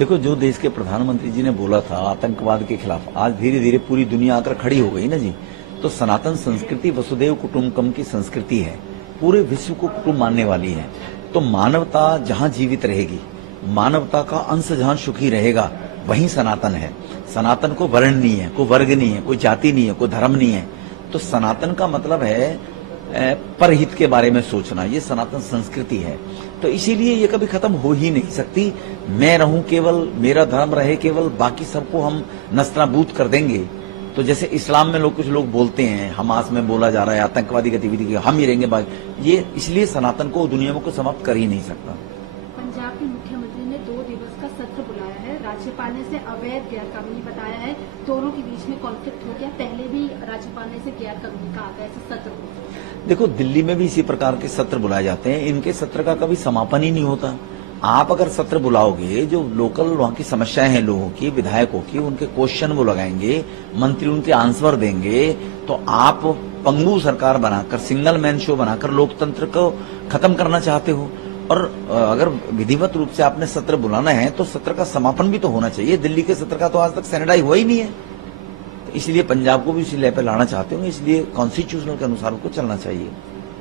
देखो, जो देश के प्रधानमंत्री जी ने बोला था आतंकवाद के खिलाफ, आज धीरे धीरे पूरी दुनिया आकर खड़ी हो गई ना जी। तो सनातन संस्कृति वसुदेव कुटुंबकम की संस्कृति है, पूरे विश्व को कुटुंब मानने वाली है। तो मानवता जहां जीवित रहेगी, मानवता का अंश जहां सुखी रहेगा, वहीं सनातन है। सनातन को वर्ण नहीं है, कोई वर्ग नहीं है, कोई जाति नहीं है, कोई धर्म नहीं है। तो सनातन का मतलब है परहित के बारे में सोचना, ये सनातन संस्कृति है। तो इसीलिए ये कभी खत्म हो ही नहीं सकती। मैं रहूं केवल, मेरा धर्म रहे केवल, बाकी सबको हम नस्तानाबूद कर देंगे। तो जैसे इस्लाम में कुछ लोग बोलते हैं, हमास में बोला जा रहा है आतंकवादी गतिविधि हम ही रहेंगे बाकी, ये इसलिए सनातन को दुनिया में कोई समाप्त कर ही नहीं सकता। पंजाब के मुख्यमंत्री ने 2 दिवस का सत्र बुलाया है। राज्यपाल ने इसे अवैध गैरकानूनी बताया है। दोनों के बीच में कॉन्फ्लिक्ट हो गया। पहले भी राज्यपाल ने इसे गैरकानूनी कहा था, ऐसे सत्र को। देखो, दिल्ली में भी इसी प्रकार के सत्र बुलाए जाते हैं। इनके सत्र का कभी समापन ही नहीं होता। आप अगर सत्र बुलाओगे, जो लोकल वहां की समस्याएं हैं लोगों की, विधायकों की, उनके क्वेश्चन वो लगाएंगे, मंत्री उनके आंसर देंगे, तो आप पंगु सरकार बनाकर, सिंगल मैन शो बनाकर लोकतंत्र को खत्म करना चाहते हो। और अगर विधिवत रूप से आपने सत्र बुलाना है तो सत्र का समापन भी तो होना चाहिए। दिल्ली के सत्र का तो आज तक सैनिटाइज हुआ ही नहीं है। तो इसलिए पंजाब को भी उसी लय पे लाना चाहते होंगे, इसलिए कॉन्स्टिट्यूशनल के अनुसार उनको चलना चाहिए।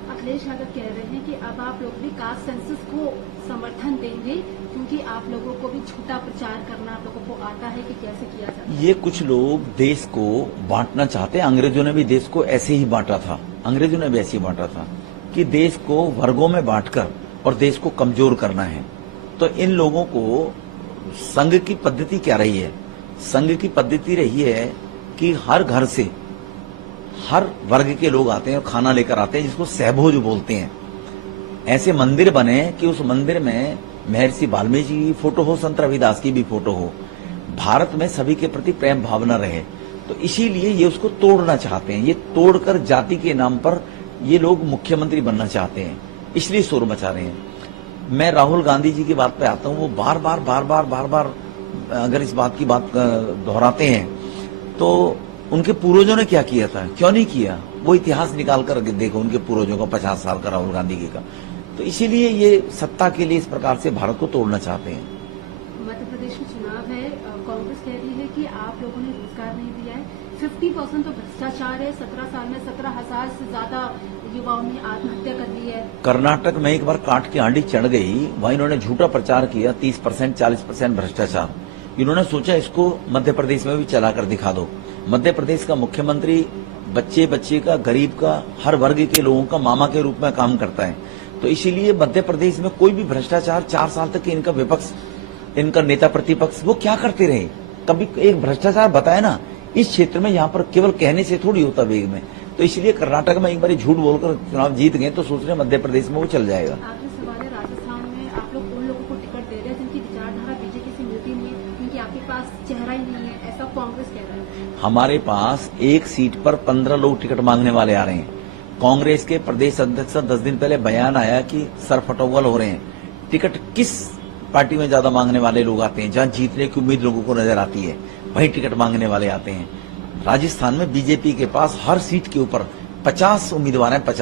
अखिलेश यादव कह रहे हैं कि अब आप लोग भी कास्ट सेंसस को समर्थन देंगे, क्योंकि आप लोगों को भी झूठा प्रचार करना आप लोगों को आता है कि कैसे किया जाता है। ये कुछ लोग देश को बांटना चाहते हैं। अंग्रेजों ने भी देश को ऐसे ही बांटा था। अंग्रेजों ने भी ऐसे ही बांटा था कि देश को वर्गों में बांटकर और देश को कमजोर करना है। तो इन लोगों को संघ की पद्धति क्या रही है? संघ की पद्धति रही है कि हर घर से हर वर्ग के लोग आते हैं और खाना लेकर आते हैं, जिसको सहभोज बोलते हैं। ऐसे मंदिर बने कि उस मंदिर में महर्षि वाल्मीकि जी की फोटो हो, संत रविदास की भी फोटो हो। भारत में सभी के प्रति प्रेम भावना रहे। तो इसीलिए ये उसको तोड़ना चाहते हैं। ये तोड़कर जाति के नाम पर ये लोग मुख्यमंत्री बनना चाहते हैं, इसलिए शोर मचा रहे हैं। मैं राहुल गांधी जी की बात पे आता हूं। वो बार बार अगर इस बात की बात दोहराते हैं तो उनके पूर्वजों ने क्या किया था, क्यों नहीं किया, वो इतिहास निकाल कर देखो उनके पूर्वजों का 50 साल का, राहुल गांधी जी का। तो इसीलिए ये सत्ता के लिए इस प्रकार से भारत को तोड़ना चाहते हैं। मध्य प्रदेश में चुनाव है, कांग्रेस कह रही है कि आप लोगों ने रोजगार नहीं दिया है। 50% तो भ्रष्टाचार है। 17 साल में 17,000 से ज्यादा युवाओं ने आत्महत्या कर ली है। कर्नाटक में एक बार काट की आंधी चढ़ गई, वहां इन्होंने झूठा प्रचार किया, 30% 40% भ्रष्टाचार। इन्होंने सोचा इसको मध्य प्रदेश में भी चलाकर दिखा दो। मध्य प्रदेश का मुख्यमंत्री बच्चे बच्चे का, गरीब का, हर वर्ग के लोगों का मामा के रूप में काम करता है। तो इसीलिए मध्य प्रदेश में कोई भी भ्रष्टाचार, 4 साल तक इनका विपक्ष, इनका नेता प्रतिपक्ष वो क्या करते रहे? कभी एक भ्रष्टाचार बताया ना इस क्षेत्र में, यहाँ पर केवल कहने से थोड़ी होता वेग में। तो इसलिए कर्नाटक में एक बार झूठ बोलकर चुनाव जीत गए तो सोच रहे मध्य प्रदेश में वो चल जाएगा। आखिरी सवाल है, राजस्थान में आप लोग उन लोगों को टिकट दे रहे हैं जिनकी विचारधारा बीजेपी से मिलती नहीं है, क्योंकि आपके पास चेहरा ही नहीं है, ऐसा कांग्रेस कह रहा है। हमारे पास एक सीट पर 15 लोग टिकट मांगने वाले आ रहे हैं। कांग्रेस के प्रदेश अध्यक्ष का 10 दिन पहले बयान आया कि सर फटोवल हो रहे हैं। टिकट किस पार्टी में ज्यादा मांगने वाले लोग आते हैं? जहां जीतने की उम्मीद लोगों को नजर आती है वहीं टिकट मांगने वाले आते हैं। राजस्थान में बीजेपी के पास हर सीट के ऊपर 50 उम्मीदवार हैं। 50